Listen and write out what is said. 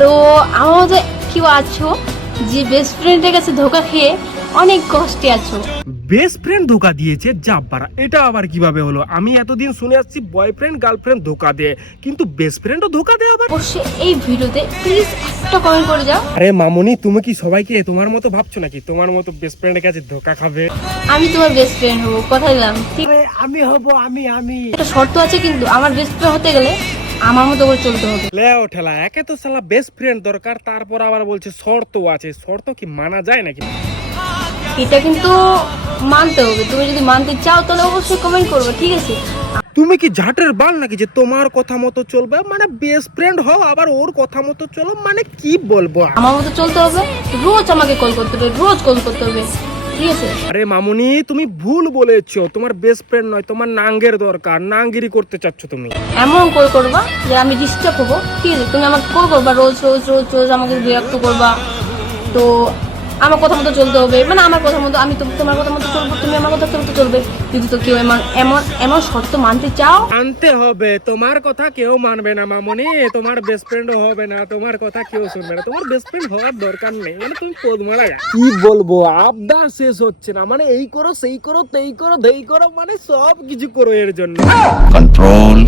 তো আমার মধ্যে কেউ আছো? যে বেস্ট ফ্রেন্ডের কাছে ধোকা খেয়ে অনেক কষ্টে আছো। বেস্ট ফ্রেন্ড ধোকা দিয়েছে জাব্বারা। এটা আবার কীভাবে হলো? আমি এতদিন শুনে আসছি বয়ফ্রেন্ড গার্লফ্রেন্ড ধোকা দেয়। কিন্তু বেস্ট ফ্রেন্ডও ধোকা দেয় আবার। অবশ্যই এই ভিডিওতে প্লিজ একটা কমেন্ট করে যাও। আরে মামুনি তুমি কি সবাইকে তোমার মতো ভাবছ নাকি? তোমার মতো বেস্ট ফ্রেন্ডের কাছে ধোকা খাবে? আমি তোমার বেস্ট ফ্রেন্ড হব কথা দিলাম। আমি হব আমি আমি। একটা শর্ত আছে কিন্তু আমার বেস্ট ফ্রেন্ড হতে গেলে আমার মতো করে চলতে হবে। লেও ঠেলা একে তো সালা বেস্ট ফ্রেন্ড দরকার তারপর আবার বলছে শর্ত আছে। শর্ত কি মানা যায় নাকি? এটা কিন্তু মানতে হবে। তুমি যদি মানতে চাও তাহলে অবশ্যই কমেন্ট করবে ঠিক আছে? তুমি কি ঝাটের বাল নাকি যে তোমার কথা মতো চলবে? মানে বেস্ট ফ্রেন্ড হও আবার ওর কথা মতো চলো মানে কি বলব আমার মতো চলতে হবে? রোজ আমাকে কল করতে হবে রোজ কল করতে হবে। ঠিক আছে আরে মামুনি তুমি ভুল বলেছ। তোমার বেস্ট ফ্রেন্ড নয় তোমার নাঙ্গের দরকার। নাঙ্গিরি করতে চাচ্ছ তুমি। এমন কল করবা যে আমি ডিস্টার্ব হব। ঠিক আছে তুমি আমাকে কল করবা রোজ রোজ রোজ রোজ আমাকে বিরক্ত করবা। তো আমার কথা মতো চলতে হবে। মানে আমার কথা মতো আমি তো তোমার কথা মতো চলবো তুমি আমার কথা মতো চলবে। যদি তো কেউ এমন এমন এমন শর্ত মানতে চাও মানতে হবে তোমার কথা কেউ মানবে না মামুনি তোমার বেস্ট ফ্রেন্ডও হবে না তোমার কথা কেউ শুনবে না। তোমার বেস্ট ফ্রেন্ড হওয়ার দরকার নেই মানে তুমি পদ মারা কি বলব আবদার শেষ হচ্ছে না। মানে এই করো সেই করো তেই করো ধেই করো মানে সব কিছু করো এর জন্য। Control